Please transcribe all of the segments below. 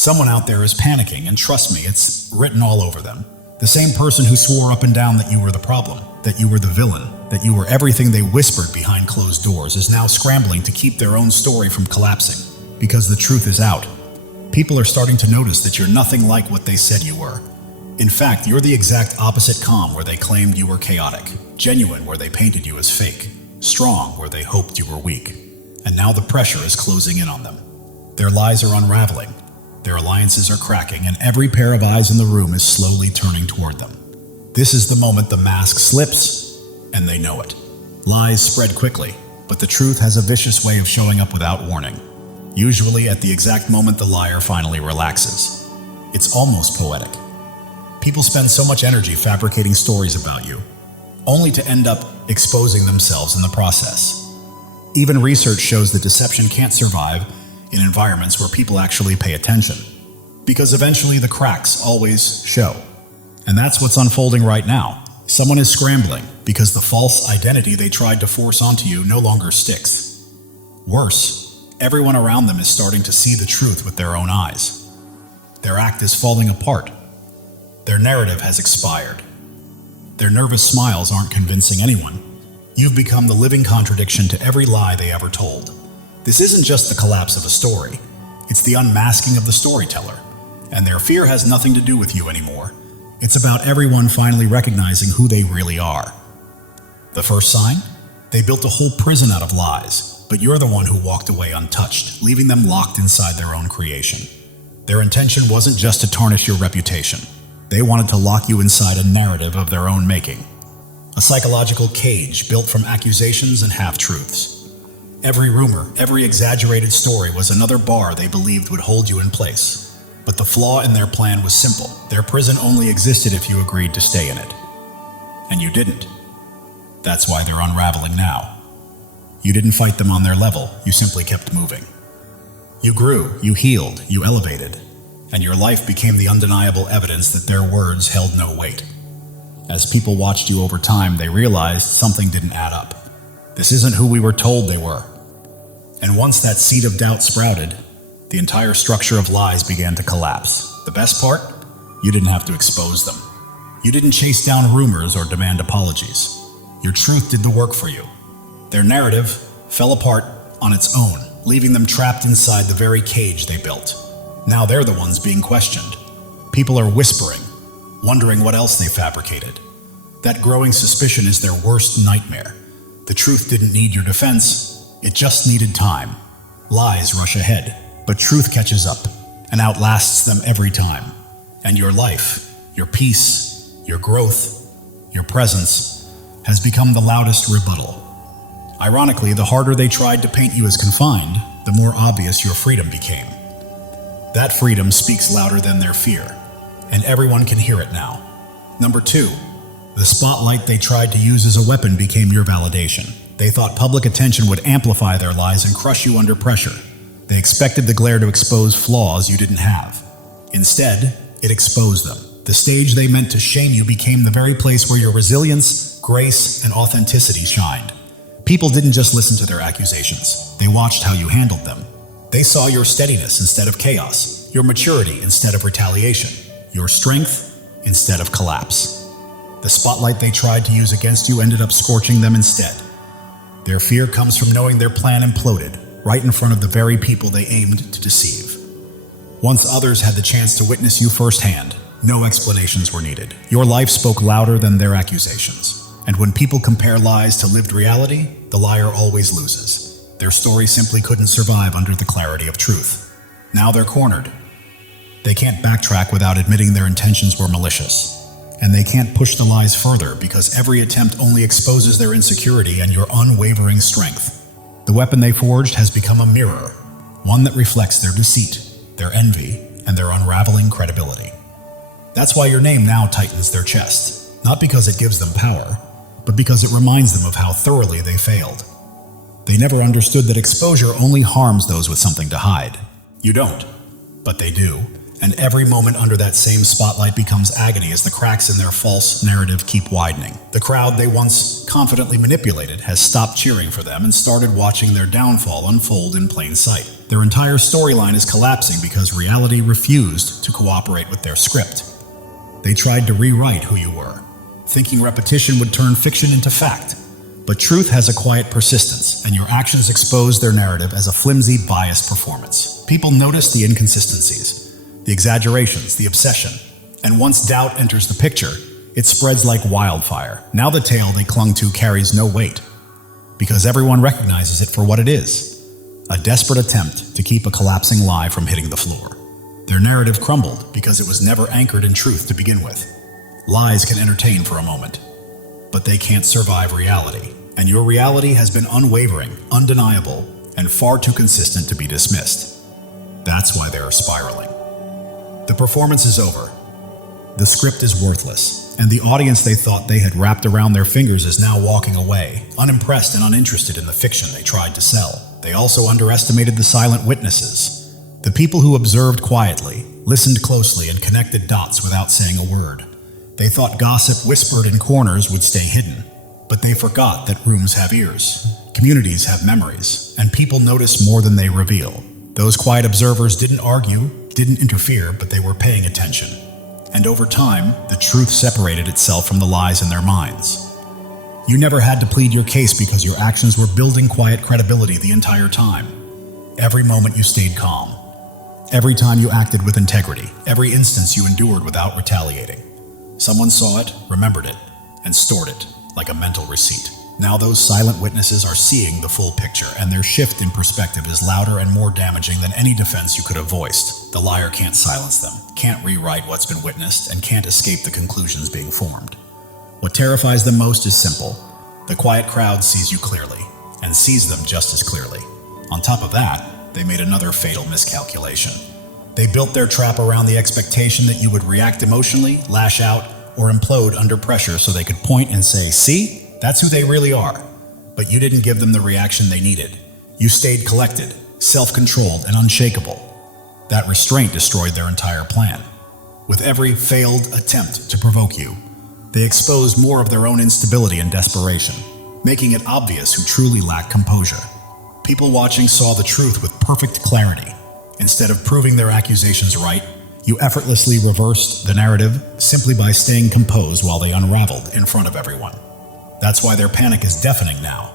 Someone out there is panicking, and trust me, it's written all over them. The same person who swore up and down that you were the problem, that you were the villain, that you were everything they whispered behind closed doors is now scrambling to keep their own story from collapsing, because the truth is out. People are starting to notice that you're nothing like what they said you were. In fact, you're the exact opposite calm where they claimed you were chaotic, genuine where they painted you as fake, strong where they hoped you were weak. And now the pressure is closing in on them. Their lies are unraveling, their alliances are cracking, and every pair of eyes in the room is slowly turning toward them. This is the moment the mask slips, and they know it. Lies spread quickly, but the truth has a vicious way of showing up without warning. Usually at the exact moment the liar finally relaxes. It's almost poetic. People spend so much energy fabricating stories about you, only to end up exposing themselves in the process. Even research shows that deception can't survive in environments where people actually pay attention, because eventually the cracks always show. And that's what's unfolding right now. Someone is scrambling because the false identity they tried to force onto you no longer sticks. Worse, everyone around them is starting to see the truth with their own eyes. Their act is falling apart. Their narrative has expired. Their nervous smiles aren't convincing anyone. You've become the living contradiction to every lie they ever told. This isn't just the collapse of a story. It's the unmasking of the storyteller. And their fear has nothing to do with you anymore. It's about everyone finally recognizing who they really are. The first sign? They built a whole prison out of lies, but you're the one who walked away untouched, leaving them locked inside their own creation. Their intention wasn't just to tarnish your reputation. They wanted to lock you inside a narrative of their own making. A psychological cage built from accusations and half-truths. Every rumor, every exaggerated story was another bar they believed would hold you in place. But the flaw in their plan was simple. Their prison only existed if you agreed to stay in it. And you didn't. That's why they're unraveling now. You didn't fight them on their level, you simply kept moving. You grew, you healed, you elevated, and your life became the undeniable evidence that their words held no weight. As people watched you over time, they realized something didn't add up. This isn't who we were told they were. And once that seed of doubt sprouted, the entire structure of lies began to collapse. The best part? You didn't have to expose them. You didn't chase down rumors or demand apologies. Your truth did the work for you. Their narrative fell apart on its own, leaving them trapped inside the very cage they built. Now they're the ones being questioned. People are whispering, wondering what else they fabricated. That growing suspicion is their worst nightmare. The truth didn't need your defense, it just needed time. Lies rush ahead, but truth catches up and outlasts them every time. And your life, your peace, your growth, your presence has become the loudest rebuttal. Ironically, the harder they tried to paint you as confined, the more obvious your freedom became. That freedom speaks louder than their fear, and everyone can hear it now. Number 2, the spotlight they tried to use as a weapon became your validation. They thought public attention would amplify their lies and crush you under pressure. They expected the glare to expose flaws you didn't have. Instead, it exposed them. The stage they meant to shame you became the very place where your resilience, grace, and authenticity shined. People didn't just listen to their accusations. They watched how you handled them. They saw your steadiness instead of chaos, your maturity instead of retaliation, your strength instead of collapse. The spotlight they tried to use against you ended up scorching them instead. Their fear comes from knowing their plan imploded right in front of the very people they aimed to deceive. Once others had the chance to witness you firsthand, no explanations were needed. Your life spoke louder than their accusations. And when people compare lies to lived reality, the liar always loses. Their story simply couldn't survive under the clarity of truth. Now they're cornered. They can't backtrack without admitting their intentions were malicious. And they can't push the lies further because every attempt only exposes their insecurity and your unwavering strength. The weapon they forged has become a mirror, one that reflects their deceit, their envy, and their unraveling credibility. That's why your name now tightens their chest, not because it gives them power, but because it reminds them of how thoroughly they failed. They never understood that exposure only harms those with something to hide. You don't, but they do. And every moment under that same spotlight becomes agony as the cracks in their false narrative keep widening. The crowd they once confidently manipulated has stopped cheering for them and started watching their downfall unfold in plain sight. Their entire storyline is collapsing because reality refused to cooperate with their script. They tried to rewrite who you were, thinking repetition would turn fiction into fact. But truth has a quiet persistence, and your actions expose their narrative as a flimsy, biased performance. People notice the inconsistencies, the exaggerations, the obsession. And once doubt enters the picture, it spreads like wildfire. Now the tale they clung to carries no weight, because everyone recognizes it for what it is: a desperate attempt to keep a collapsing lie from hitting the floor. Their narrative crumbled because it was never anchored in truth to begin with. Lies can entertain for a moment, but they can't survive reality. And your reality has been unwavering, undeniable, and far too consistent to be dismissed. That's why they are spiraling. The performance is over. The script is worthless, and the audience they thought they had wrapped around their fingers is now walking away, unimpressed and uninterested in the fiction they tried to sell. They also underestimated the silent witnesses, the people who observed quietly, listened closely, and connected dots without saying a word. They thought gossip whispered in corners would stay hidden, but they forgot that rooms have ears, communities have memories, and people notice more than they reveal. Those quiet observers didn't argue, didn't interfere, but they were paying attention. And over time, the truth separated itself from the lies in their minds. You never had to plead your case because your actions were building quiet credibility the entire time. Every moment you stayed calm. Every time you acted with integrity. Every instance you endured without retaliating. Someone saw it, remembered it, and stored it like a mental receipt. Now those silent witnesses are seeing the full picture, and their shift in perspective is louder and more damaging than any defense you could have voiced. The liar can't silence them, can't rewrite what's been witnessed, and can't escape the conclusions being formed. What terrifies them most is simple. The quiet crowd sees you clearly, and sees them just as clearly. On top of that, they made another fatal miscalculation. They built their trap around the expectation that you would react emotionally, lash out, or implode under pressure so they could point and say, "See? That's who they really are." But you didn't give them the reaction they needed. You stayed collected, self-controlled, and unshakable. That restraint destroyed their entire plan. With every failed attempt to provoke you, they exposed more of their own instability and desperation, making it obvious who truly lacked composure. People watching saw the truth with perfect clarity. Instead of proving their accusations right, you effortlessly reversed the narrative simply by staying composed while they unraveled in front of everyone. That's why their panic is deafening now.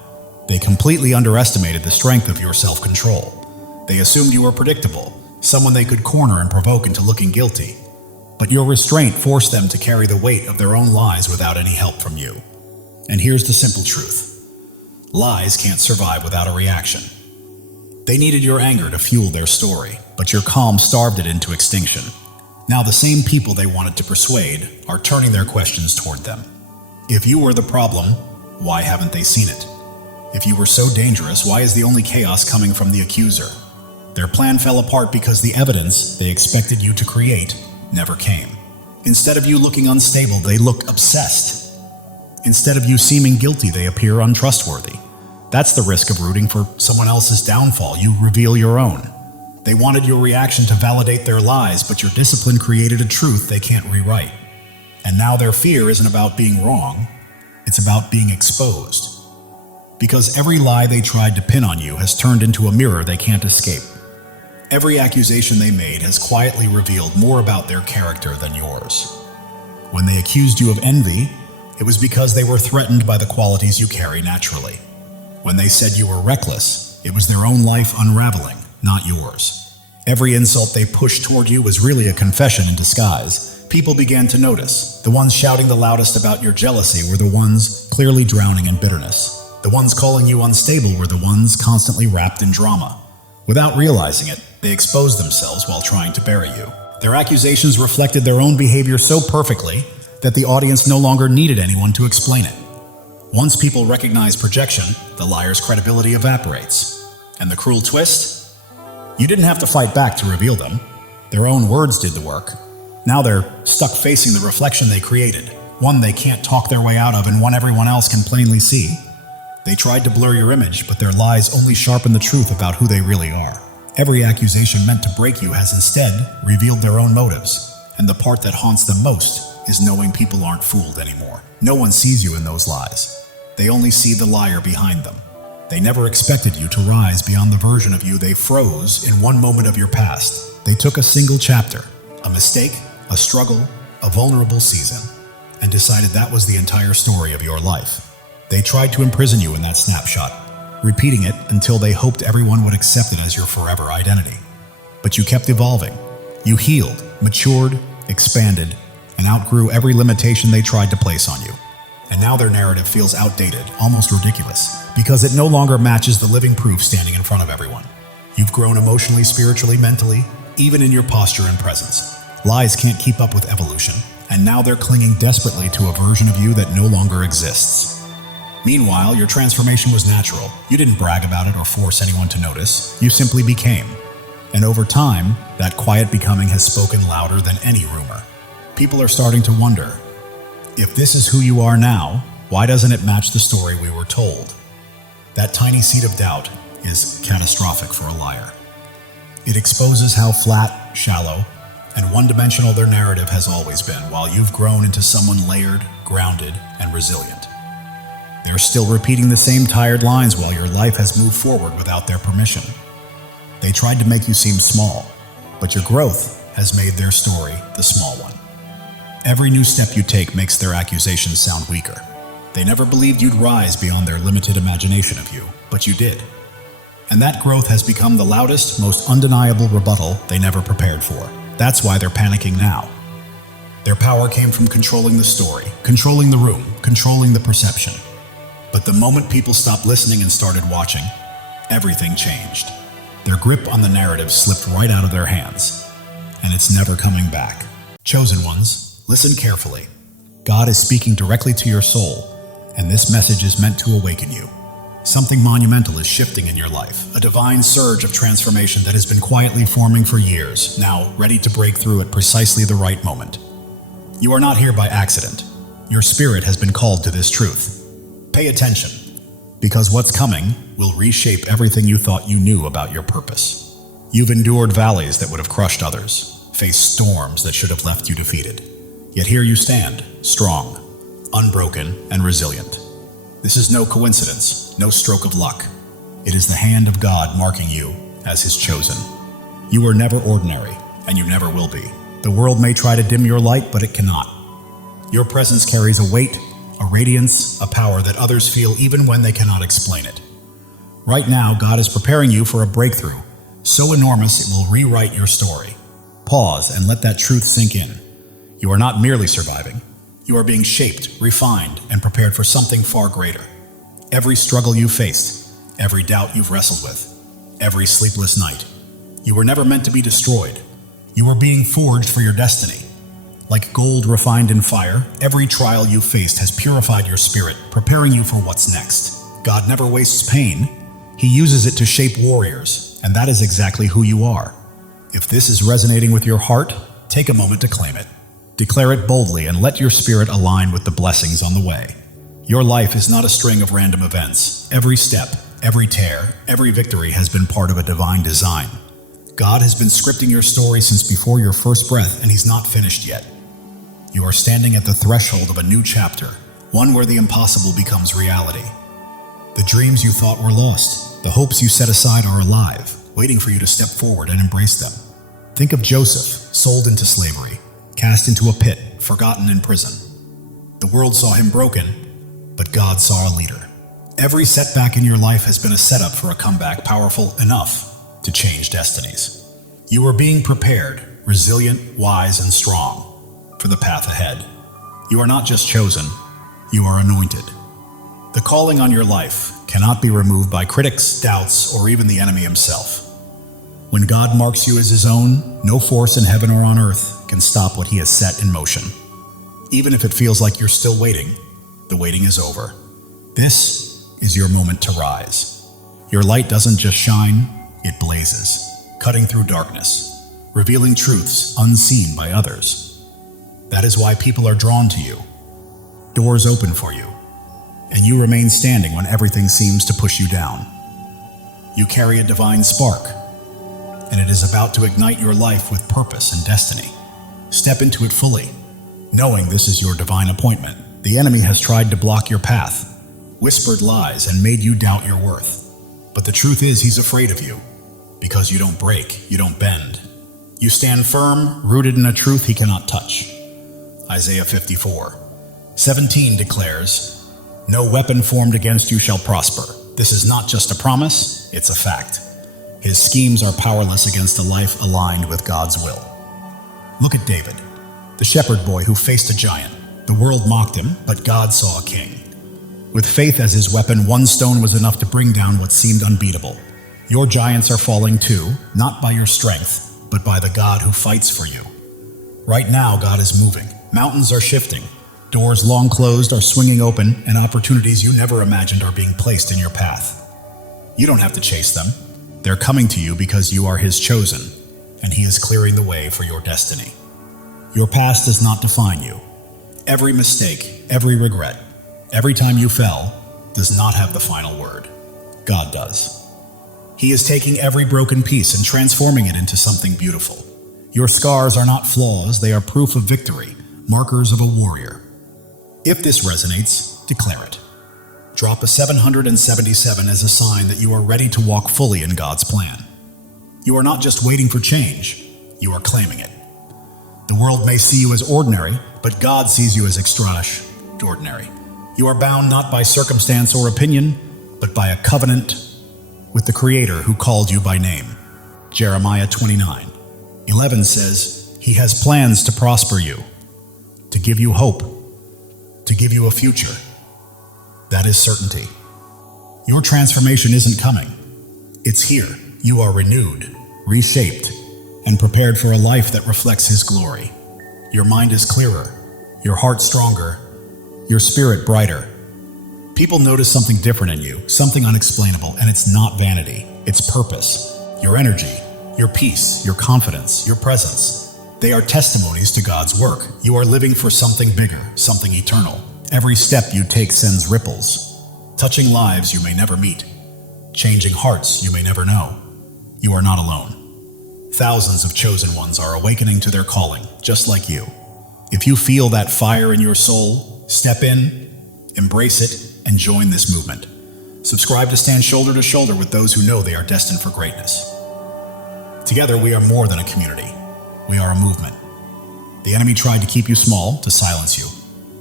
They completely underestimated the strength of your self-control. They assumed you were predictable, someone they could corner and provoke into looking guilty. But your restraint forced them to carry the weight of their own lies without any help from you. And here's the simple truth. Lies can't survive without a reaction. They needed your anger to fuel their story, but your calm starved it into extinction. Now the same people they wanted to persuade are turning their questions toward them. If you were the problem, why haven't they seen it? If you were so dangerous, why is the only chaos coming from the accuser? Their plan fell apart because the evidence they expected you to create never came. Instead of you looking unstable, they look obsessed. Instead of you seeming guilty, they appear untrustworthy. That's the risk of rooting for someone else's downfall. You reveal your own. They wanted your reaction to validate their lies, but your discipline created a truth they can't rewrite. And now their fear isn't about being wrong, it's about being exposed. Because every lie they tried to pin on you has turned into a mirror they can't escape. Every accusation they made has quietly revealed more about their character than yours. When they accused you of envy, it was because they were threatened by the qualities you carry naturally. When they said you were reckless, it was their own life unraveling, not yours. Every insult they pushed toward you was really a confession in disguise. People began to notice. The ones shouting the loudest about your jealousy were the ones clearly drowning in bitterness. The ones calling you unstable were the ones constantly wrapped in drama. Without realizing it, they exposed themselves while trying to bury you. Their accusations reflected their own behavior so perfectly that the audience no longer needed anyone to explain it. Once people recognize projection, the liar's credibility evaporates. And the cruel twist? You didn't have to fight back to reveal them. Their own words did the work. Now they're stuck facing the reflection they created, one they can't talk their way out of and one everyone else can plainly see. They tried to blur your image, but their lies only sharpen the truth about who they really are. Every accusation meant to break you has instead revealed their own motives, and the part that haunts them most is knowing people aren't fooled anymore. No one sees you in those lies. They only see the liar behind them. They never expected you to rise beyond the version of you they froze in one moment of your past. They took a single chapter, a mistake, a struggle, a vulnerable season, and decided that was the entire story of your life. They tried to imprison you in that snapshot, repeating it until they hoped everyone would accept it as your forever identity. But you kept evolving. You healed, matured, expanded, and outgrew every limitation they tried to place on you. And now their narrative feels outdated, almost ridiculous, because it no longer matches the living proof standing in front of everyone. You've grown emotionally, spiritually, mentally, even in your posture and presence. Lies can't keep up with evolution, and now they're clinging desperately to a version of you that no longer exists. Meanwhile, your transformation was natural. You didn't brag about it or force anyone to notice. You simply became. And over time, that quiet becoming has spoken louder than any rumor. People are starting to wonder, if this is who you are now, why doesn't it match the story we were told? That tiny seed of doubt is catastrophic for a liar. It exposes how flat, shallow, and one-dimensional their narrative has always been, while you've grown into someone layered, grounded, and resilient. They're still repeating the same tired lines while your life has moved forward without their permission. They tried to make you seem small, but your growth has made their story the small one. Every new step you take makes their accusations sound weaker. They never believed you'd rise beyond their limited imagination of you, but you did. And that growth has become the loudest, most undeniable rebuttal they never prepared for. That's why they're panicking now. Their power came from controlling the story, controlling the room, controlling the perception. But the moment people stopped listening and started watching, everything changed. Their grip on the narrative slipped right out of their hands, and it's never coming back. Chosen ones, listen carefully. God is speaking directly to your soul, and this message is meant to awaken you. Something monumental is shifting in your life, a divine surge of transformation that has been quietly forming for years, now ready to break through at precisely the right moment. You are not here by accident. Your spirit has been called to this truth. Pay attention, because what's coming will reshape everything you thought you knew about your purpose. You've endured valleys that would have crushed others, faced storms that should have left you defeated. Yet here you stand, strong, unbroken, and resilient. This is no coincidence, no stroke of luck. It is the hand of God marking you as His chosen. You were never ordinary, and you never will be. The world may try to dim your light, but it cannot. Your presence carries a weight, a radiance, a power that others feel even when they cannot explain it. Right now, God is preparing you for a breakthrough, so enormous it will rewrite your story. Pause and let that truth sink in. You are not merely surviving. You are being shaped, refined, and prepared for something far greater. Every struggle you faced, every doubt you've wrestled with, every sleepless night. You were never meant to be destroyed. You were being forged for your destiny. Like gold refined in fire, every trial you faced has purified your spirit, preparing you for what's next. God never wastes pain. He uses it to shape warriors, and that is exactly who you are. If this is resonating with your heart, take a moment to claim it. Declare it boldly and let your spirit align with the blessings on the way. Your life is not a string of random events. Every step, every tear, every victory has been part of a divine design. God has been scripting your story since before your first breath, and He's not finished yet. You are standing at the threshold of a new chapter, one where the impossible becomes reality. The dreams you thought were lost, the hopes you set aside are alive, waiting for you to step forward and embrace them. Think of Joseph, sold into slavery, cast into a pit, forgotten in prison. The world saw him broken, but God saw a leader. Every setback in your life has been a setup for a comeback powerful enough to change destinies. You are being prepared, resilient, wise, and strong for the path ahead. You are not just chosen, you are anointed. The calling on your life cannot be removed by critics, doubts, or even the enemy himself. When God marks you as His own, no force in heaven or on earth can stop what He has set in motion. Even if it feels like you're still waiting, the waiting is over. This is your moment to rise. Your light doesn't just shine, it blazes, cutting through darkness, revealing truths unseen by others. That is why people are drawn to you. Doors open for you, and you remain standing when everything seems to push you down. You carry a divine spark, and it is about to ignite your life with purpose and destiny. Step into it fully, knowing this is your divine appointment. The enemy has tried to block your path, whispered lies, and made you doubt your worth. But the truth is, he's afraid of you, because you don't break, you don't bend. You stand firm, rooted in a truth he cannot touch. Isaiah 54:17 declares, "No weapon formed against you shall prosper." This is not just a promise, it's a fact. His schemes are powerless against a life aligned with God's will. Look at David, the shepherd boy who faced a giant. The world mocked him, but God saw a king. With faith as his weapon, one stone was enough to bring down what seemed unbeatable. Your giants are falling too, not by your strength, but by the God who fights for you. Right now, God is moving. Mountains are shifting. Doors long closed are swinging open, and opportunities you never imagined are being placed in your path. You don't have to chase them. They're coming to you because you are his chosen, and he is clearing the way for your destiny. Your past does not define you. Every mistake, every regret, every time you fell, does not have the final word. God does. He is taking every broken piece and transforming it into something beautiful. Your scars are not flaws, they are proof of victory, markers of a warrior. If this resonates, declare it. Drop a 777 as a sign that you are ready to walk fully in God's plan. You are not just waiting for change, you are claiming it. The world may see you as ordinary, but God sees you as extraordinary. You are bound not by circumstance or opinion, but by a covenant with the Creator who called you by name. Jeremiah 29:11 says, "He has plans to prosper you, to give you hope, to give you a future." That is certainty. Your transformation isn't coming. It's here. You are renewed, reshaped, and prepared for a life that reflects his glory. Your mind is clearer, your heart stronger, your spirit brighter. People notice something different in you, something unexplainable, and it's not vanity, it's purpose. Your energy, your peace, your confidence, your presence. They are testimonies to God's work. You are living for something bigger, something eternal. Every step you take sends ripples, touching lives you may never meet, changing hearts you may never know. You are not alone. Thousands of chosen ones are awakening to their calling, just like you. If you feel that fire in your soul, step in, embrace it, and join this movement. Subscribe to stand shoulder to shoulder with those who know they are destined for greatness. Together, we are more than a community. We are a movement. The enemy tried to keep you small, to silence you,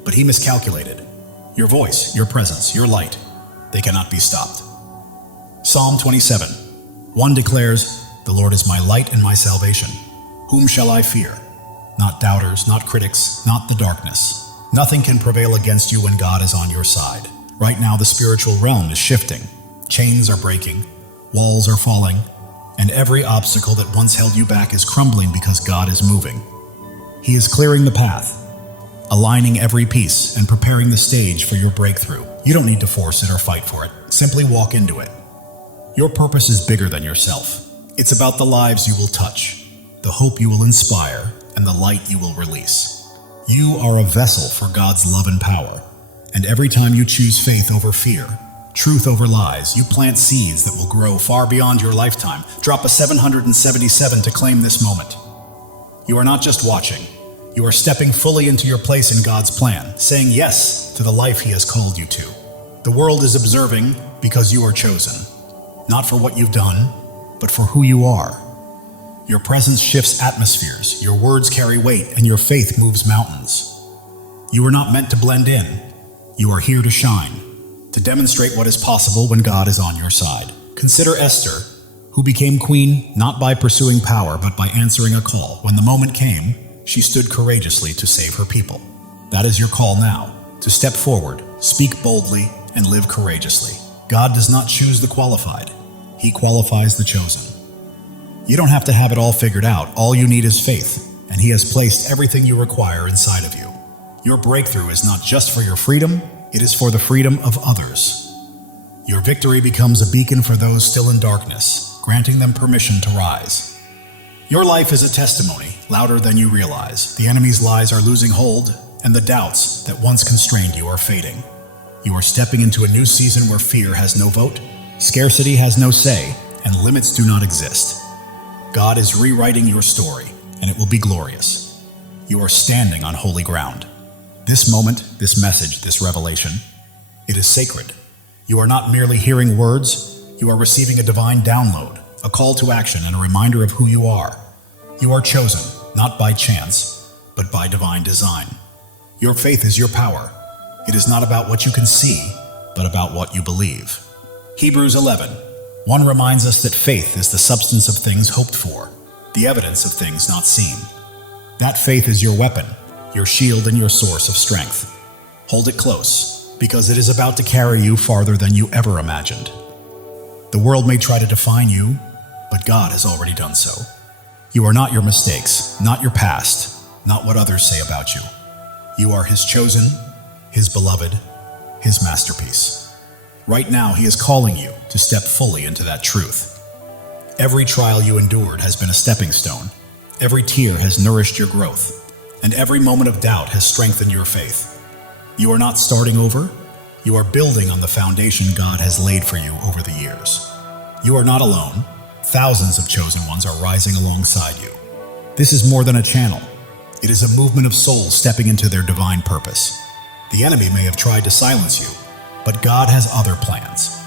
but he miscalculated. Your voice, your presence, your light, they cannot be stopped. Psalm 27:1 declares, "The Lord is my light and my salvation. Whom shall I fear?" Not doubters, not critics, not the darkness. Nothing can prevail against you when God is on your side. Right now, the spiritual realm is shifting. Chains are breaking, walls are falling, and every obstacle that once held you back is crumbling because God is moving. He is clearing the path, aligning every piece and preparing the stage for your breakthrough. You don't need to force it or fight for it. Simply walk into it. Your purpose is bigger than yourself. It's about the lives you will touch, the hope you will inspire, and the light you will release. You are a vessel for God's love and power, and every time you choose faith over fear, truth over lies, you plant seeds that will grow far beyond your lifetime. Drop a 777 to claim this moment. You are not just watching. You are stepping fully into your place in God's plan, saying yes to the life he has called you to. The world is observing because you are chosen, not for what you've done, but for who you are. Your presence shifts atmospheres, your words carry weight, and your faith moves mountains. You are not meant to blend in. You are here to shine, to demonstrate what is possible when God is on your side. Consider Esther, who became queen not by pursuing power, but by answering a call. When the moment came, she stood courageously to save her people. That is your call now, to step forward, speak boldly, and live courageously. God does not choose the qualified. He qualifies the chosen. You don't have to have it all figured out. All you need is faith, and he has placed everything you require inside of you. Your breakthrough is not just for your freedom, it is for the freedom of others. Your victory becomes a beacon for those still in darkness, granting them permission to rise. Your life is a testimony, louder than you realize. The enemy's lies are losing hold, and the doubts that once constrained you are fading. You are stepping into a new season where fear has no vote, scarcity has no say, and limits do not exist. God is rewriting your story, and it will be glorious. You are standing on holy ground. This moment, this message, this revelation, it is sacred. You are not merely hearing words, you are receiving a divine download, a call to action and a reminder of who you are. You are chosen, not by chance, but by divine design. Your faith is your power. It is not about what you can see, but about what you believe. Hebrews 11:1 reminds us that faith is the substance of things hoped for, the evidence of things not seen. That faith is your weapon, your shield and your source of strength. Hold it close, because it is about to carry you farther than you ever imagined. The world may try to define you, but God has already done so. You are not your mistakes, not your past, not what others say about you. You are His chosen, His beloved, His masterpiece. Right now, He is calling you to step fully into that truth. Every trial you endured has been a stepping stone. Every tear has nourished your growth, and every moment of doubt has strengthened your faith. You are not starting over. You are building on the foundation God has laid for you over the years. You are not alone. Thousands of chosen ones are rising alongside you. This is more than a channel. It is a movement of souls stepping into their divine purpose. The enemy may have tried to silence you, but God has other plans.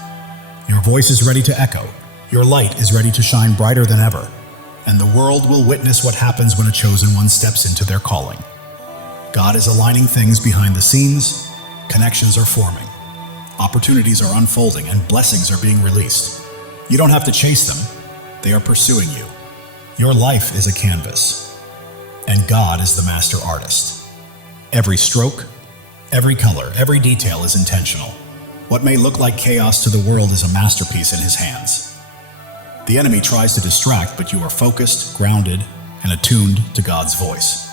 Your voice is ready to echo. Your light is ready to shine brighter than ever. And the world will witness what happens when a chosen one steps into their calling. God is aligning things behind the scenes. Connections are forming. Opportunities are unfolding and blessings are being released. You don't have to chase them. They are pursuing you. Your life is a canvas, and God is the master artist. Every stroke, every color, every detail is intentional. What may look like chaos to the world is a masterpiece in His hands. The enemy tries to distract, but you are focused, grounded, and attuned to God's voice.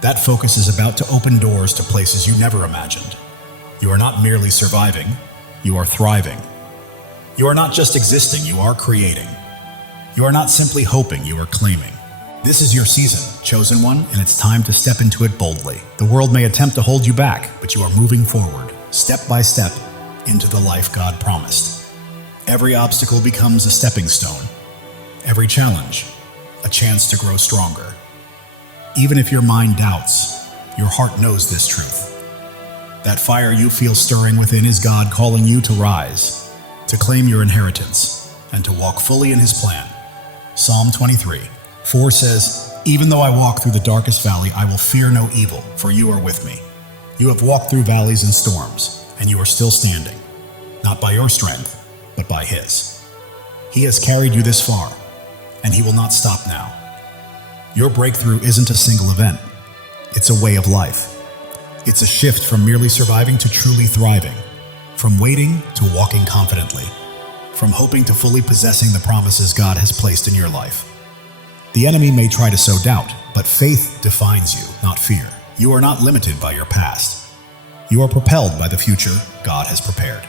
That focus is about to open doors to places you never imagined. You are not merely surviving, you are thriving. You are not just existing, you are creating. You are not simply hoping, you are claiming. This is your season, chosen one, and it's time to step into it boldly. The world may attempt to hold you back, but you are moving forward, step by step, into the life God promised. Every obstacle becomes a stepping stone. Every challenge, a chance to grow stronger. Even if your mind doubts, your heart knows this truth. That fire you feel stirring within is God calling you to rise, to claim your inheritance, and to walk fully in His plan. Psalm 23:4 says, "Even though I walk through the darkest valley, I will fear no evil, for you are with me. You have walked through valleys and storms, and you are still standing, not by your strength, but by His. He has carried you this far, and He will not stop now. Your breakthrough isn't a single event. It's a way of life. It's a shift from merely surviving to truly thriving, from waiting to walking confidently, from hoping to fully possessing the promises God has placed in your life. The enemy may try to sow doubt, but faith defines you, not fear. You are not limited by your past. You are propelled by the future God has prepared.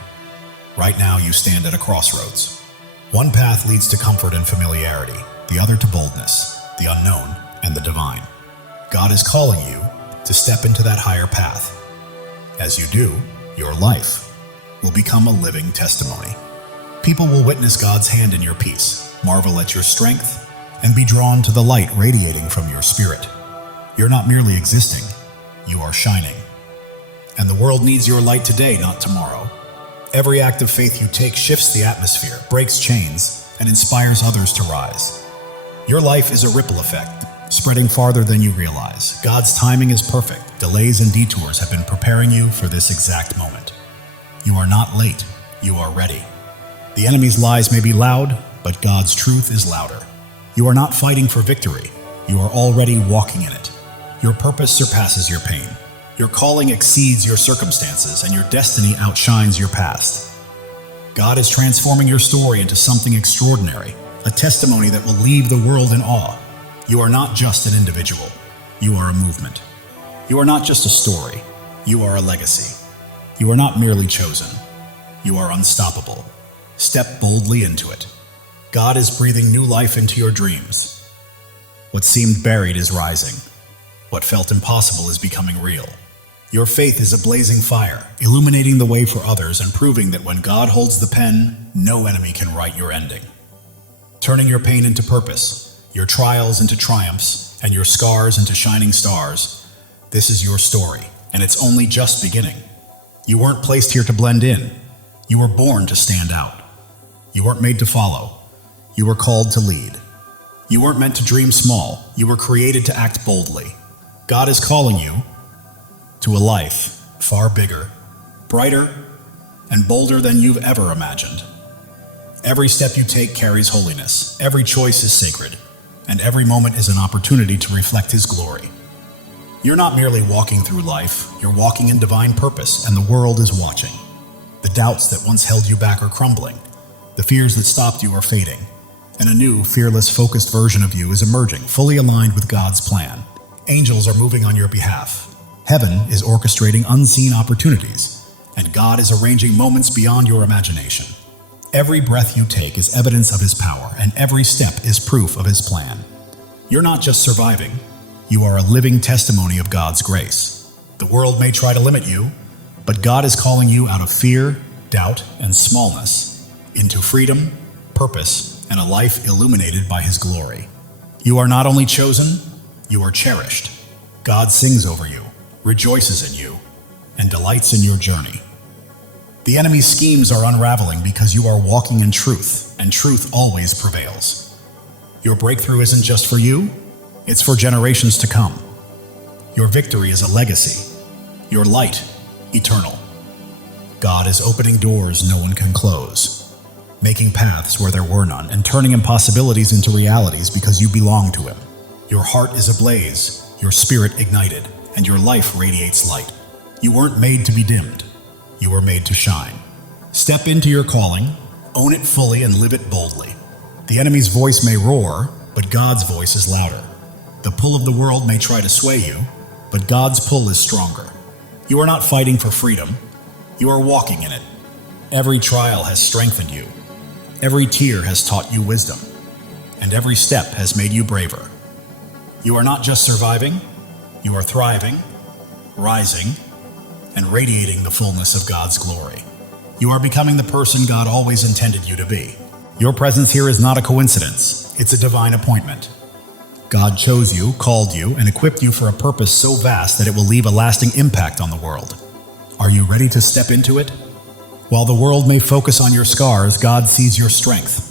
Right now, you stand at a crossroads. One path leads to comfort and familiarity, the other to boldness, the unknown, and the divine. God is calling you to step into that higher path. As you do, your life will become a living testimony. People will witness God's hand in your peace, marvel at your strength, and be drawn to the light radiating from your spirit. You're not merely existing, you are shining. And the world needs your light today, not tomorrow. Every act of faith you take shifts the atmosphere, breaks chains, and inspires others to rise. Your life is a ripple effect, spreading farther than you realize. God's timing is perfect. Delays and detours have been preparing you for this exact moment. You are not late, you are ready. The enemy's lies may be loud, but God's truth is louder. You are not fighting for victory, you are already walking in it. Your purpose surpasses your pain. Your calling exceeds your circumstances, and your destiny outshines your past. God is transforming your story into something extraordinary, a testimony that will leave the world in awe. You are not just an individual, you are a movement. You are not just a story, you are a legacy. You are not merely chosen, you are unstoppable. Step boldly into it. God is breathing new life into your dreams. What seemed buried is rising. What felt impossible is becoming real. Your faith is a blazing fire, illuminating the way for others and proving that when God holds the pen, no enemy can write your ending. Turning your pain into purpose, your trials into triumphs, and your scars into shining stars, this is your story, and it's only just beginning. You weren't placed here to blend in. You were born to stand out. You weren't made to follow. You were called to lead. You weren't meant to dream small. You were created to act boldly. God is calling you to a life far bigger, brighter, and bolder than you've ever imagined. Every step you take carries holiness. Every choice is sacred, and every moment is an opportunity to reflect His glory. You're not merely walking through life, you're walking in divine purpose, and the world is watching. The doubts that once held you back are crumbling. The fears that stopped you are fading, and a new, fearless, focused version of you is emerging, fully aligned with God's plan. Angels are moving on your behalf. Heaven is orchestrating unseen opportunities, and God is arranging moments beyond your imagination. Every breath you take is evidence of His power, and every step is proof of His plan. You're not just surviving, you are a living testimony of God's grace. The world may try to limit you, but God is calling you out of fear, doubt, and smallness into freedom, purpose, and a life illuminated by His glory. You are not only chosen, you are cherished. God sings over you, rejoices in you, and delights in your journey. The enemy's schemes are unraveling because you are walking in truth, and truth always prevails. Your breakthrough isn't just for you, it's for generations to come. Your victory is a legacy. Your light, eternal. God is opening doors no one can close, making paths where there were none, and turning impossibilities into realities because you belong to Him. Your heart is ablaze, your spirit ignited, and your life radiates light. You weren't made to be dimmed. You were made to shine. Step into your calling, own it fully, and live it boldly. The enemy's voice may roar, but God's voice is louder. The pull of the world may try to sway you, but God's pull is stronger. You are not fighting for freedom. You are walking in it. Every trial has strengthened you. Every tear has taught you wisdom. And every step has made you braver. You are not just surviving, you are thriving, rising, and radiating the fullness of God's glory. You are becoming the person God always intended you to be. Your presence here is not a coincidence, it's a divine appointment. God chose you, called you, and equipped you for a purpose so vast that it will leave a lasting impact on the world. Are you ready to step into it? While the world may focus on your scars, God sees your strength.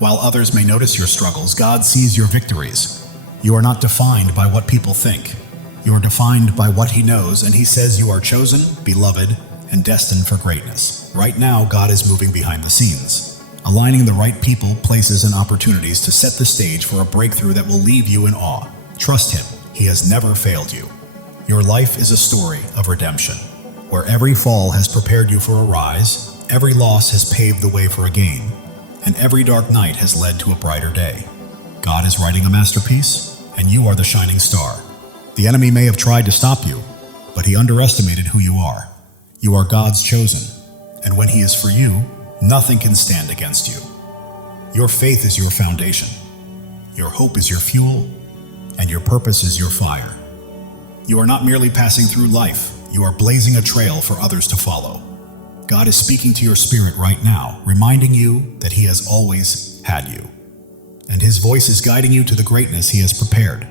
While others may notice your struggles, God sees your victories. You are not defined by what people think. You are defined by what He knows, and He says you are chosen, beloved, and destined for greatness. Right now, God is moving behind the scenes, aligning the right people, places, and opportunities to set the stage for a breakthrough that will leave you in awe. Trust Him. He has never failed you. Your life is a story of redemption, where every fall has prepared you for a rise, every loss has paved the way for a gain, and every dark night has led to a brighter day. God is writing a masterpiece, and you are the shining star. The enemy may have tried to stop you, but he underestimated who you are. You are God's chosen, and when He is for you, nothing can stand against you. Your faith is your foundation. Your hope is your fuel, and your purpose is your fire. You are not merely passing through life, you are blazing a trail for others to follow. God is speaking to your spirit right now, reminding you that He has always had you, and His voice is guiding you to the greatness He has prepared.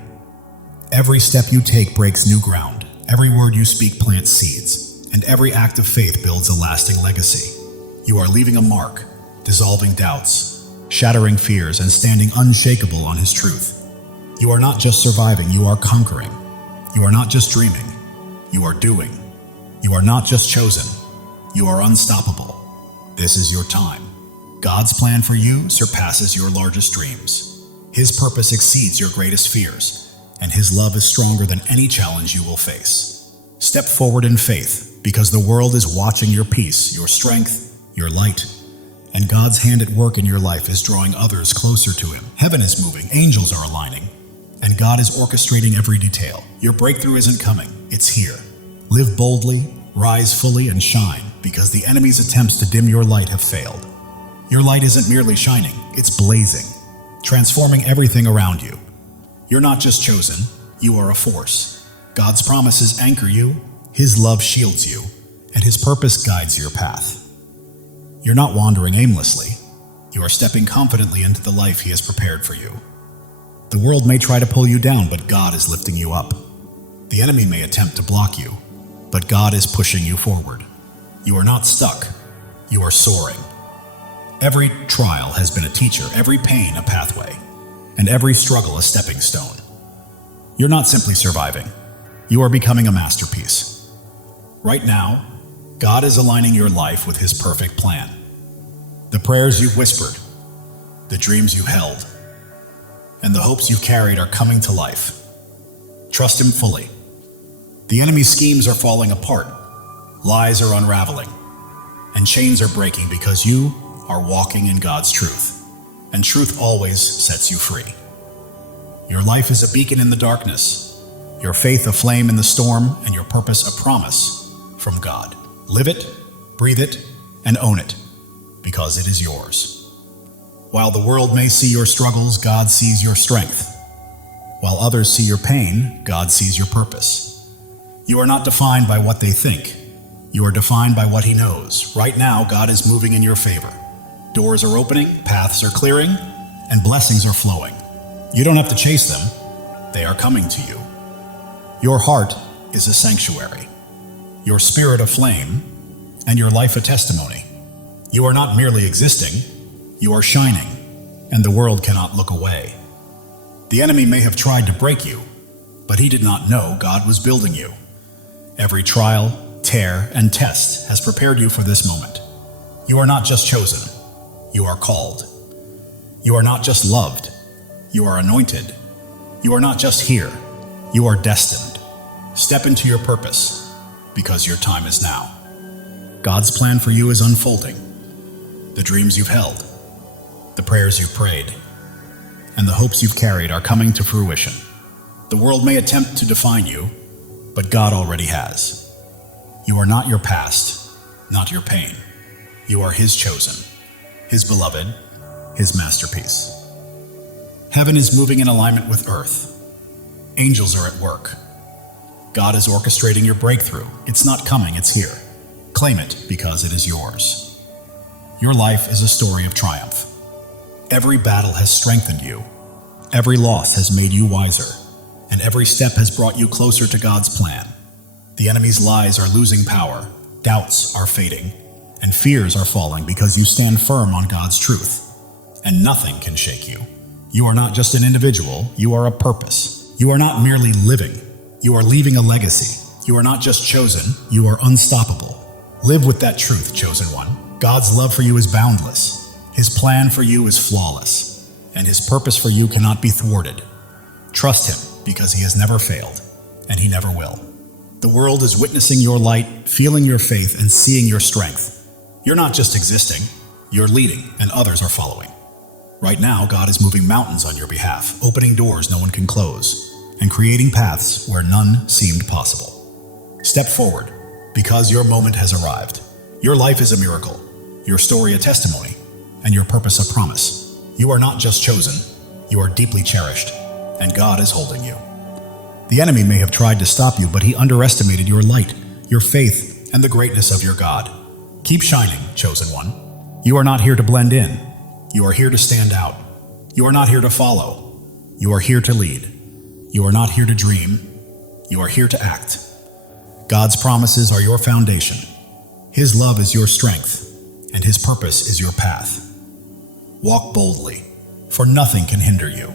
Every step you take breaks new ground, every word you speak plants seeds, and every act of faith builds a lasting legacy. You are leaving a mark, dissolving doubts, shattering fears, and standing unshakable on His truth. You are not just surviving, you are conquering. You are not just dreaming, you are doing. You are not just chosen, you are unstoppable. This is your time. God's plan for you surpasses your largest dreams. His purpose exceeds your greatest fears, and His love is stronger than any challenge you will face. Step forward in faith, because the world is watching your peace, your strength, your light, and God's hand at work in your life is drawing others closer to Him. Heaven is moving, angels are aligning, and God is orchestrating every detail. Your breakthrough isn't coming, it's here. Live boldly, rise fully, and shine, because the enemy's attempts to dim your light have failed. Your light isn't merely shining, it's blazing, transforming everything around you. You're not just chosen, you are a force. God's promises anchor you, His love shields you, and His purpose guides your path. You're not wandering aimlessly, you are stepping confidently into the life He has prepared for you. The world may try to pull you down, but God is lifting you up. The enemy may attempt to block you, but God is pushing you forward. You are not stuck, You are soaring. Every trial has been a teacher, every pain a pathway, and every struggle a stepping stone. You're not simply surviving. You are becoming a masterpiece. Right now, God is aligning your life with His perfect plan. The prayers you've whispered, the dreams you've held, and the hopes you've carried are coming to life. Trust Him fully. The enemy's schemes are falling apart, lies are unraveling, and chains are breaking because you are walking in God's truth, and truth always sets you free. Your life is a beacon in the darkness, your faith a flame in the storm, and your purpose a promise from God. Live it, breathe it, and own it, because it is yours. While the world may see your struggles, God sees your strength. While others see your pain, God sees your purpose. You are not defined by what they think. You are defined by what He knows. Right now, God is moving in your favor. Doors are opening, paths are clearing, and blessings are flowing. You don't have to chase them. They are coming to you. Your heart is a sanctuary, your spirit a flame, and your life a testimony. You are not merely existing, you are shining, and the world cannot look away. The enemy may have tried to break you, but he did not know God was building you. Every trial, tear, and test has prepared you for this moment. You are not just chosen, you are called. You are not just loved, you are anointed. You are not just here, you are destined. Step into your purpose, because your time is now. God's plan for you is unfolding. The dreams you've held, the prayers you've prayed, and the hopes you've carried are coming to fruition. The world may attempt to define you, but God already has. You are not your past, not your pain. You are His chosen, His beloved, His masterpiece. Heaven is moving in alignment with earth. Angels are at work. God is orchestrating your breakthrough. It's not coming, it's here. Claim it because it is yours. Your life is a story of triumph. Every battle has strengthened you. Every loss has made you wiser. And every step has brought you closer to God's plan. The enemy's lies are losing power, doubts are fading, and fears are falling because you stand firm on God's truth. And nothing can shake you. You are not just an individual, you are a purpose. You are not merely living, you are leaving a legacy. You are not just chosen, you are unstoppable. Live with that truth, chosen one. God's love for you is boundless. His plan for you is flawless, and His purpose for you cannot be thwarted. Trust Him, because He has never failed, and He never will. The world is witnessing your light, feeling your faith, and seeing your strength. You're not just existing, you're leading, and others are following. Right now, God is moving mountains on your behalf, opening doors no one can close, and creating paths where none seemed possible. Step forward, because your moment has arrived. Your life is a miracle, your story a testimony, and your purpose a promise. You are not just chosen, you are deeply cherished, and God is holding you. The enemy may have tried to stop you, but he underestimated your light, your faith, and the greatness of your God. Keep shining, chosen one. You are not here to blend in. You are here to stand out. You are not here to follow. You are here to lead. You are not here to dream. You are here to act. God's promises are your foundation. His love is your strength, and His purpose is your path. Walk boldly, for nothing can hinder you.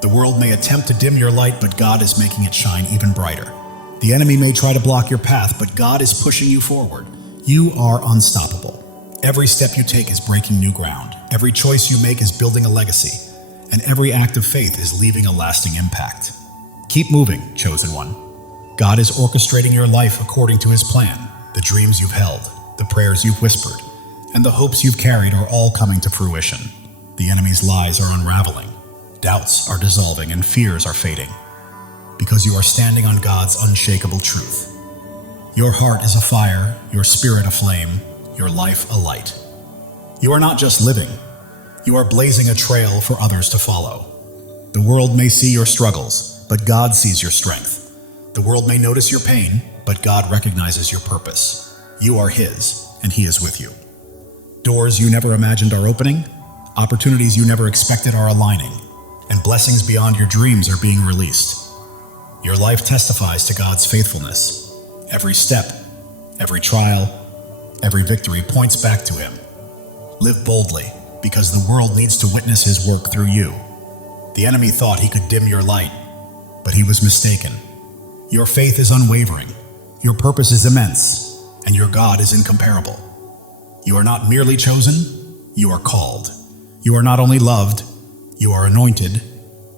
The world may attempt to dim your light, but God is making it shine even brighter. The enemy may try to block your path, but God is pushing you forward. You are unstoppable. Every step you take is breaking new ground. Every choice you make is building a legacy, and every act of faith is leaving a lasting impact. Keep moving, chosen one. God is orchestrating your life according to His plan. The dreams you've held, the prayers you've whispered, and the hopes you've carried are all coming to fruition. The enemy's lies are unraveling. Doubts are dissolving and fears are fading, because you are standing on God's unshakable truth. Your heart is a fire, your spirit a flame, your life a light. You are not just living, you are blazing a trail for others to follow. The world may see your struggles, but God sees your strength. The world may notice your pain, but God recognizes your purpose. You are His, and He is with you. Doors you never imagined are opening, opportunities you never expected are aligning, and blessings beyond your dreams are being released. Your life testifies to God's faithfulness. Every step, every trial, Every victory points back to him. Live boldly, because the world needs to witness his work through you. The enemy thought he could dim your light, but he was mistaken. Your faith is unwavering, your purpose is immense, and your God is incomparable. You are not merely chosen, you are called. You are not only loved, you are anointed.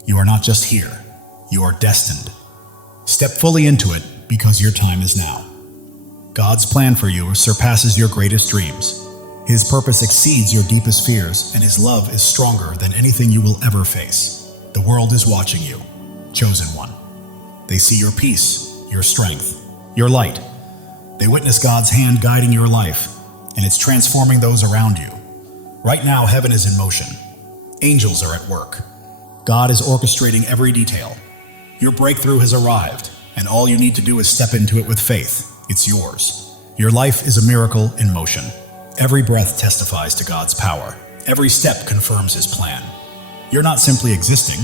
You are not just here, you are destined. Step fully into it, because your time is now. God's plan for you surpasses your greatest dreams. His purpose exceeds your deepest fears, and his love is stronger than anything you will ever face. The world is watching you, chosen one. They see your peace, your strength, your light. They witness God's hand guiding your life, and it's transforming those around you. Right now, heaven is in motion. Angels are at work. God is orchestrating every detail. Your breakthrough has arrived, and all you need to do is step into it with faith. It's yours. Your life is a miracle in motion. Every breath testifies to God's power. Every step confirms his plan. You're not simply existing,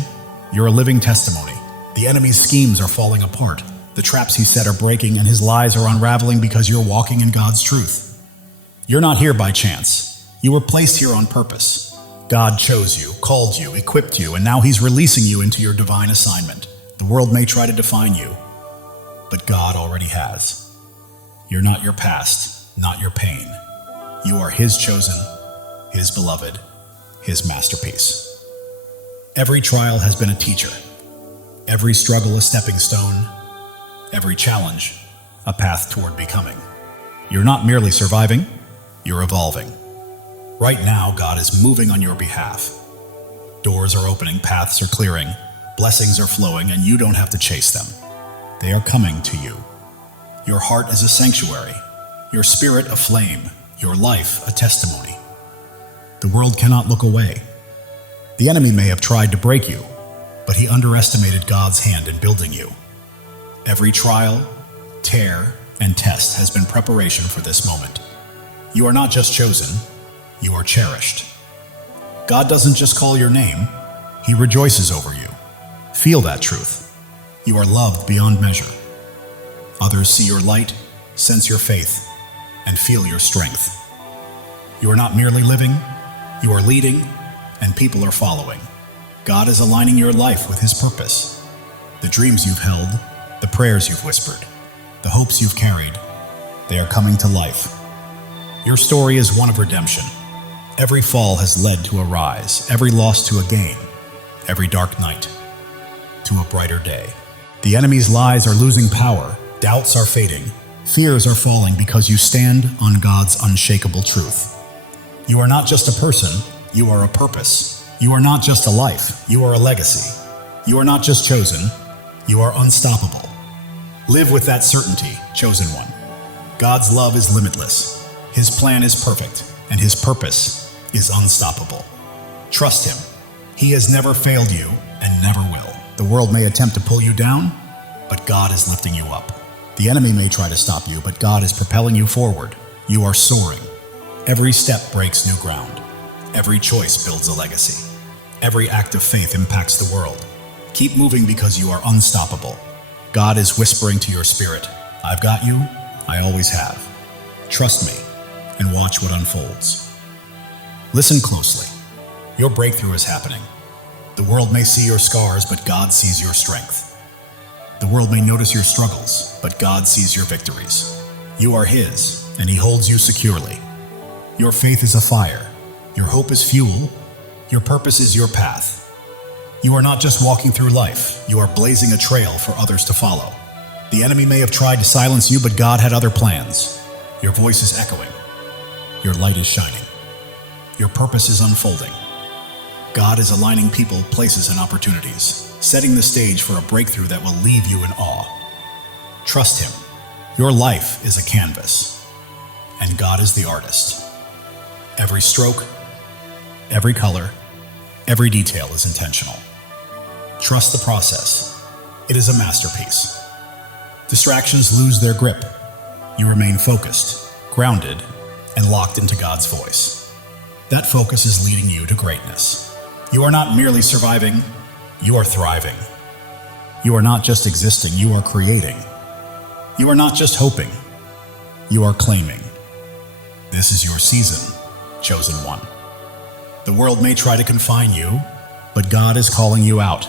you're a living testimony. The enemy's schemes are falling apart. The traps he set are breaking, and his lies are unraveling because you're walking in God's truth. You're not here by chance. You were placed here on purpose. God chose you, called you, equipped you, and now he's releasing you into your divine assignment. The world may try to define you, but God already has. You're not your past, not your pain. You are his chosen, his beloved, his masterpiece. Every trial has been a teacher. Every struggle a stepping stone. Every challenge a path toward becoming. You're not merely surviving, you're evolving. Right now, God is moving on your behalf. Doors are opening, paths are clearing, blessings are flowing, and you don't have to chase them. They are coming to you. Your heart is a sanctuary, your spirit a flame, your life a testimony. The world cannot look away. The enemy may have tried to break you, but he underestimated God's hand in building you. Every trial, tear, and test has been preparation for this moment. You are not just chosen, you are cherished. God doesn't just call your name, he rejoices over you. Feel that truth. You are loved beyond measure. Others see your light, sense your faith, and feel your strength. You are not merely living, you are leading, and people are following. God is aligning your life with his purpose. The dreams you've held, the prayers you've whispered, the hopes you've carried, they are coming to life. Your story is one of redemption. Every fall has led to a rise, every loss to a gain, every dark night to a brighter day. The enemy's lies are losing power, doubts are fading, fears are falling because you stand on God's unshakable truth. You are not just a person, you are a purpose. You are not just a life, you are a legacy. You are not just chosen, you are unstoppable. Live with that certainty, chosen one. God's love is limitless, his plan is perfect, and his purpose is unstoppable. Trust him. He has never failed you and never will. The world may attempt to pull you down, but God is lifting you up. The enemy may try to stop you, but God is propelling you forward. You are soaring. Every step breaks new ground. Every choice builds a legacy. Every act of faith impacts the world. Keep moving because you are unstoppable. God is whispering to your spirit, I've got you, I always have. Trust me, and watch what unfolds. Listen closely. Your breakthrough is happening. The world may see your scars, but God sees your strength. The world may notice your struggles, but God sees your victories. You are his, and he holds you securely. Your faith is a fire. Your hope is fuel. Your purpose is your path. You are not just walking through life, you are blazing a trail for others to follow. The enemy may have tried to silence you, but God had other plans. Your voice is echoing. Your light is shining. Your purpose is unfolding. God is aligning people, places, and opportunities, setting the stage for a breakthrough that will leave you in awe. Trust him. Your life is a canvas, and God is the artist. Every stroke, every color, every detail is intentional. Trust the process. It is a masterpiece. Distractions lose their grip. You remain focused, grounded, and locked into God's voice. That focus is leading you to greatness. You are not merely surviving, you are thriving. You are not just existing, you are creating. You are not just hoping, you are claiming. This is your season, chosen one. The world may try to confine you, but God is calling you out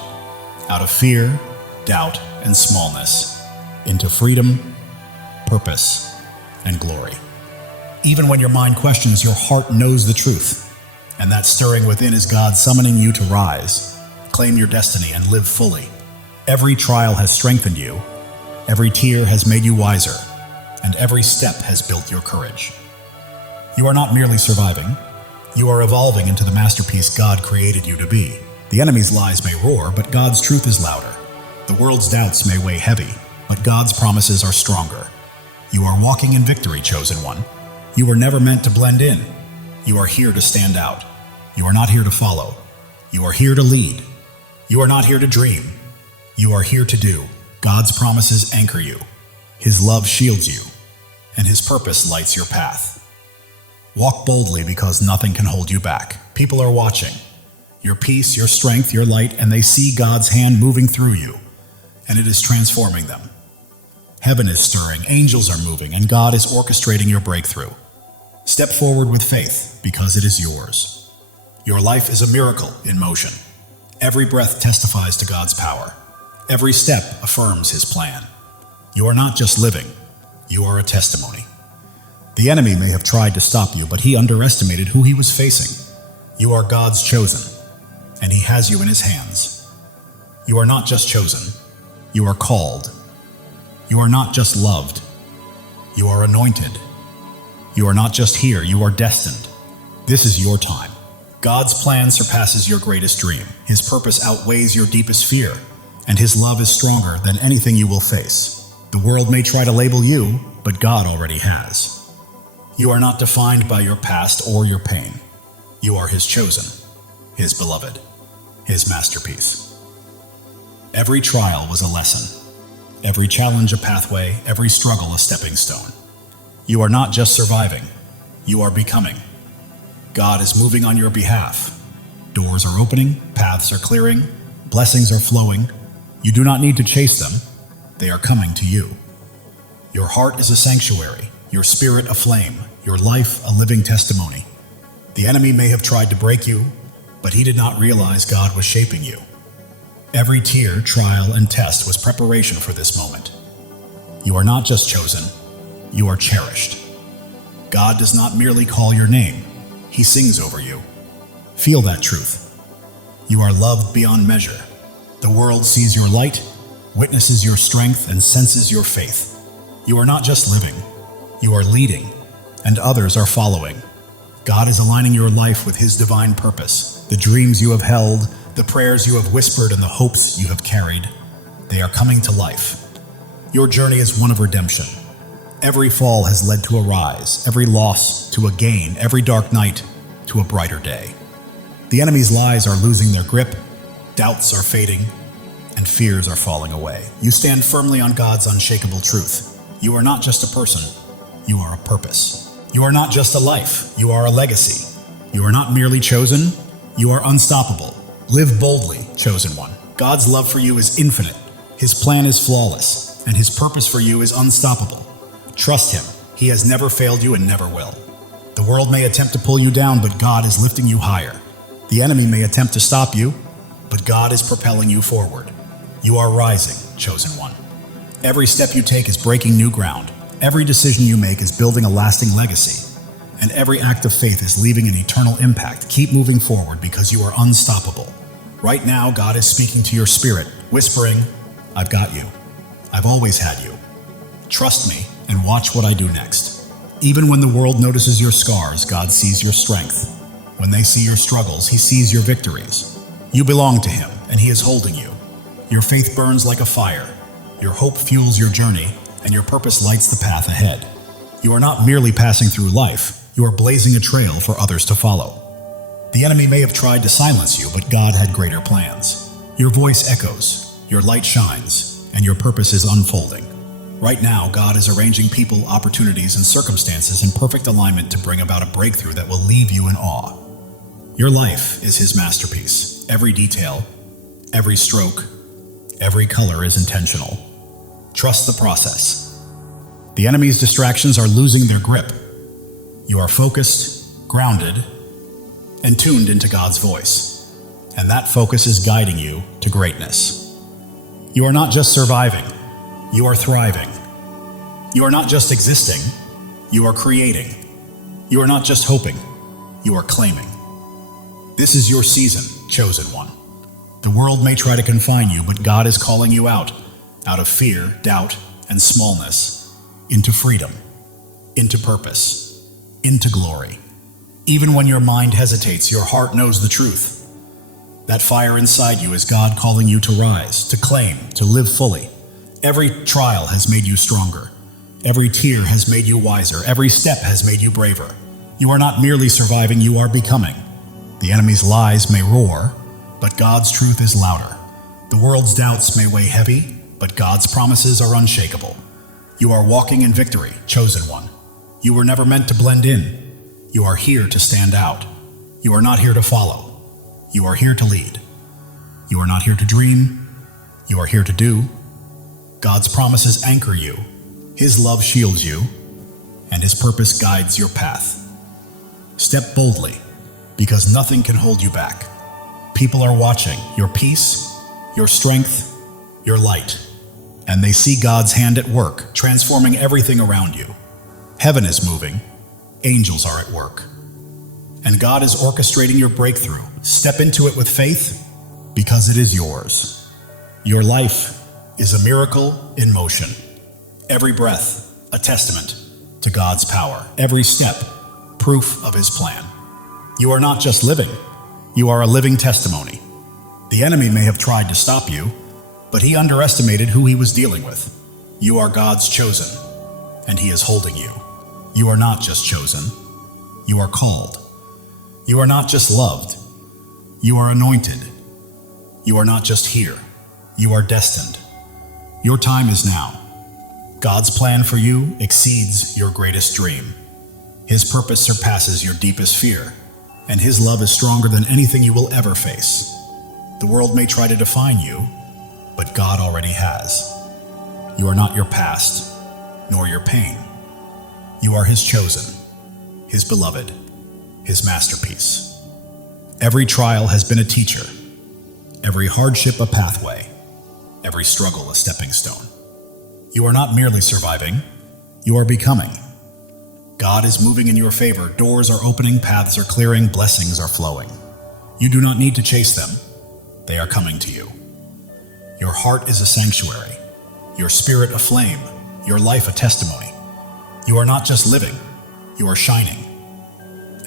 of fear, doubt, and smallness, into freedom, purpose, and glory. Even when your mind questions, your heart knows the truth, and that stirring within is God summoning you to rise, claim your destiny, and live fully. Every trial has strengthened you, every tear has made you wiser, and every step has built your courage. You are not merely surviving, you are evolving into the masterpiece God created you to be. The enemy's lies may roar, but God's truth is louder. The world's doubts may weigh heavy, but God's promises are stronger. You are walking in victory, chosen one. You were never meant to blend in. You are here to stand out. You are not here to follow. You are here to lead. You are not here to dream. You are here to do. God's promises anchor you. His love shields you, and His purpose lights your path. Walk boldly because nothing can hold you back. People are watching. Your peace, your strength, your light, and they see God's hand moving through you, and it is transforming them. Heaven is stirring, angels are moving, and God is orchestrating your breakthrough. Step forward with faith, because it is yours. Your life is a miracle in motion. Every breath testifies to God's power. Every step affirms His plan. You are not just living, you are a testimony. The enemy may have tried to stop you, but he underestimated who he was facing. You are God's chosen, and He has you in His hands. You are not just chosen, you are called. You are not just loved, you are anointed. You are not just here, you are destined. This is your time. God's plan surpasses your greatest dream. His purpose outweighs your deepest fear, and His love is stronger than anything you will face. The world may try to label you, but God already has. You are not defined by your past or your pain. You are His chosen, His beloved, His masterpiece. Every trial was a lesson. Every challenge a pathway, every struggle a stepping stone. You are not just surviving, you are becoming. God is moving on your behalf. Doors are opening, paths are clearing, blessings are flowing. You do not need to chase them, they are coming to you. Your heart is a sanctuary, your spirit a flame, your life a living testimony. The enemy may have tried to break you, but he did not realize God was shaping you. Every tear, trial, and test was preparation for this moment. You are not just chosen, you are cherished. God does not merely call your name, He sings over you. Feel that truth. You are loved beyond measure. The world sees your light, witnesses your strength, and senses your faith. You are not just living, you are leading, and others are following. God is aligning your life with His divine purpose. The dreams you have held, the prayers you have whispered, and the hopes you have carried, they are coming to life. Your journey is one of redemption. Every fall has led to a rise, every loss to a gain, every dark night to a brighter day. The enemy's lies are losing their grip, doubts are fading, and fears are falling away. You stand firmly on God's unshakable truth. You are not just a person, you are a purpose. You are not just a life, you are a legacy. You are not merely chosen, you are unstoppable. Live boldly, chosen one. God's love for you is infinite. His plan is flawless, and His purpose for you is unstoppable. Trust Him. He has never failed you and never will. The world may attempt to pull you down, but God is lifting you higher. The enemy may attempt to stop you, but God is propelling you forward. You are rising, chosen one. Every step you take is breaking new ground. Every decision you make is building a lasting legacy. And every act of faith is leaving an eternal impact. Keep moving forward because you are unstoppable. Right now, God is speaking to your spirit, whispering, I've got you. I've always had you. Trust me and watch what I do next. Even when the world notices your scars, God sees your strength. When they see your struggles, He sees your victories. You belong to Him, and He is holding you. Your faith burns like a fire. Your hope fuels your journey, and your purpose lights the path ahead. You are not merely passing through life, you are blazing a trail for others to follow. The enemy may have tried to silence you, but God had greater plans. Your voice echoes, your light shines, and your purpose is unfolding. Right now, God is arranging people, opportunities, and circumstances in perfect alignment to bring about a breakthrough that will leave you in awe. Your life is His masterpiece. Every detail, every stroke, every color is intentional. Trust the process. The enemy's distractions are losing their grip. You are focused, grounded, and tuned into God's voice. And that focus is guiding you to greatness. You are not just surviving, you are thriving. You are not just existing, you are creating. You are not just hoping, you are claiming. This is your season, chosen one. The world may try to confine you, but God is calling you out of fear, doubt, and smallness, into freedom, into purpose, into glory. Even when your mind hesitates, your heart knows the truth. That fire inside you is God calling you to rise, to claim, to live fully. Every trial has made you stronger. Every tear has made you wiser. Every step has made you braver. You are not merely surviving, you are becoming. The enemy's lies may roar, but God's truth is louder. The world's doubts may weigh heavy, but God's promises are unshakable. You are walking in victory, chosen one. You were never meant to blend in. You are here to stand out. You are not here to follow. You are here to lead. You are not here to dream. You are here to do. God's promises anchor you. His love shields you, and His purpose guides your path. Step boldly, because nothing can hold you back. People are watching your peace, your strength, your light, and they see God's hand at work, transforming everything around you. Heaven is moving, angels are at work, and God is orchestrating your breakthrough. Step into it with faith, because it is yours. Your life is a miracle in motion. Every breath, a testament to God's power. Every step, proof of His plan. You are not just living, you are a living testimony. The enemy may have tried to stop you, but he underestimated who he was dealing with. You are God's chosen, and He is holding you. You are not just chosen, you are called. You are not just loved, you are anointed. You are not just here, you are destined. Your time is now. God's plan for you exceeds your greatest dream. His purpose surpasses your deepest fear, and His love is stronger than anything you will ever face. The world may try to define you, but God already has. You are not your past, nor your pain. You are His chosen, His beloved, His masterpiece. Every trial has been a teacher, every hardship a pathway, every struggle a stepping stone. You are not merely surviving, you are becoming. God is moving in your favor. Doors are opening, paths are clearing, blessings are flowing. You do not need to chase them. They are coming to you. Your heart is a sanctuary, your spirit a flame, your life a testimony. You are not just living, you are shining.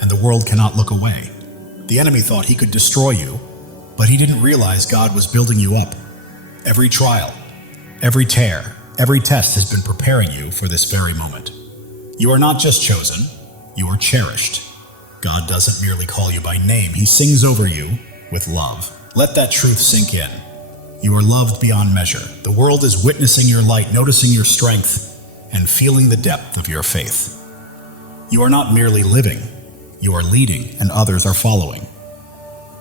And the world cannot look away. The enemy thought he could destroy you, but he didn't realize God was building you up. Every trial, every tear, every test has been preparing you for this very moment. You are not just chosen, you are cherished. God doesn't merely call you by name, He sings over you with love. Let that truth sink in. You are loved beyond measure. The world is witnessing your light, noticing your strength, and feeling the depth of your faith. You are not merely living, you are leading, and others are following.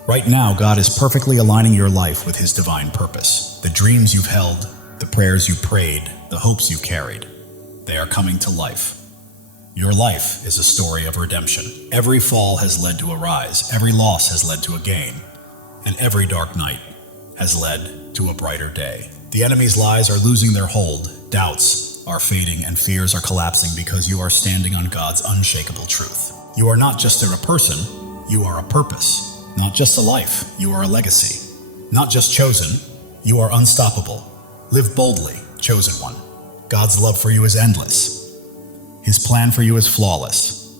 Right now, God is perfectly aligning your life with His divine purpose. The dreams you've held, the prayers you prayed, the hopes you carried, they are coming to life. Your life is a story of redemption. Every fall has led to a rise, every loss has led to a gain, and every dark night has led to a brighter day. The enemy's lies are losing their hold, doubts are fading, and fears are collapsing because you are standing on God's unshakable truth. You are not just a person, you are a purpose. Not just a life, you are a legacy. Not just chosen, you are unstoppable. Live boldly, chosen one. God's love for you is endless. His plan for you is flawless,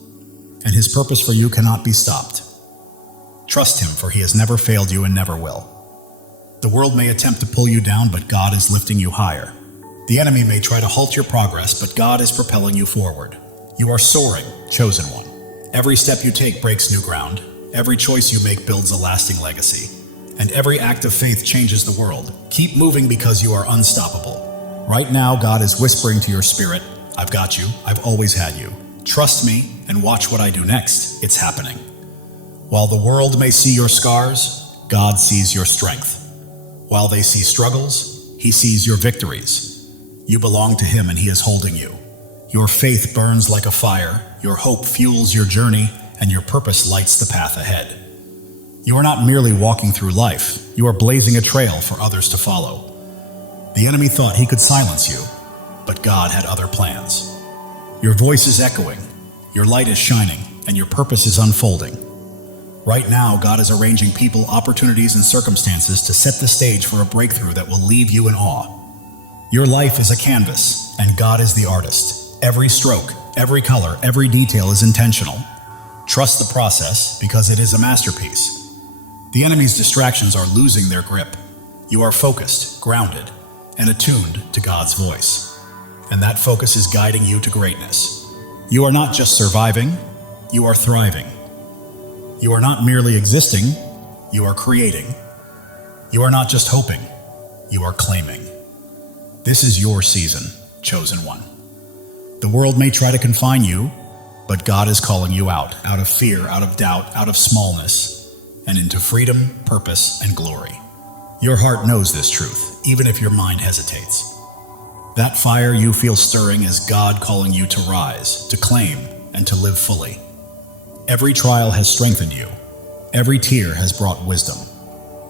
and His purpose for you cannot be stopped. Trust Him, for He has never failed you and never will. The world may attempt to pull you down, but God is lifting you higher. The enemy may try to halt your progress, but God is propelling you forward. You are soaring, chosen one. Every step you take breaks new ground. Every choice you make builds a lasting legacy. And every act of faith changes the world. Keep moving because you are unstoppable. Right now, God is whispering to your spirit, I've got you. I've always had you. Trust me and watch what I do next. It's happening. While the world may see your scars, God sees your strength. While they see struggles, He sees your victories. You belong to Him and He is holding you. Your faith burns like a fire, your hope fuels your journey, and your purpose lights the path ahead. You are not merely walking through life, you are blazing a trail for others to follow. The enemy thought he could silence you, but God had other plans. Your voice is echoing, your light is shining, and your purpose is unfolding. Right now, God is arranging people, opportunities, and circumstances to set the stage for a breakthrough that will leave you in awe. Your life is a canvas, and God is the artist. Every stroke, every color, every detail is intentional. Trust the process because it is a masterpiece. The enemy's distractions are losing their grip. You are focused, grounded, and attuned to God's voice. And that focus is guiding you to greatness. You are not just surviving, you are thriving. You are not merely existing, you are creating. You are not just hoping, you are claiming. This is your season, chosen one. The world may try to confine you, but God is calling you out of fear, out of doubt, out of smallness, and into freedom, purpose, and glory. Your heart knows this truth, even if your mind hesitates. That fire you feel stirring is God calling you to rise, to claim, and to live fully. Every trial has strengthened you, every tear has brought wisdom,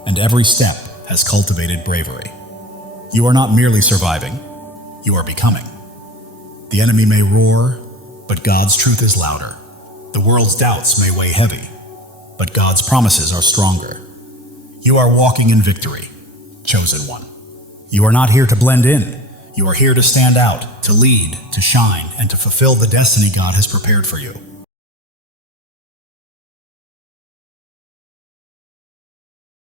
and every step has cultivated bravery. You are not merely surviving, you are becoming. The enemy may roar, but God's truth is louder. The world's doubts may weigh heavy, but God's promises are stronger. You are walking in victory, chosen one. You are not here to blend in. You are here to stand out, to lead, to shine, and to fulfill the destiny God has prepared for you.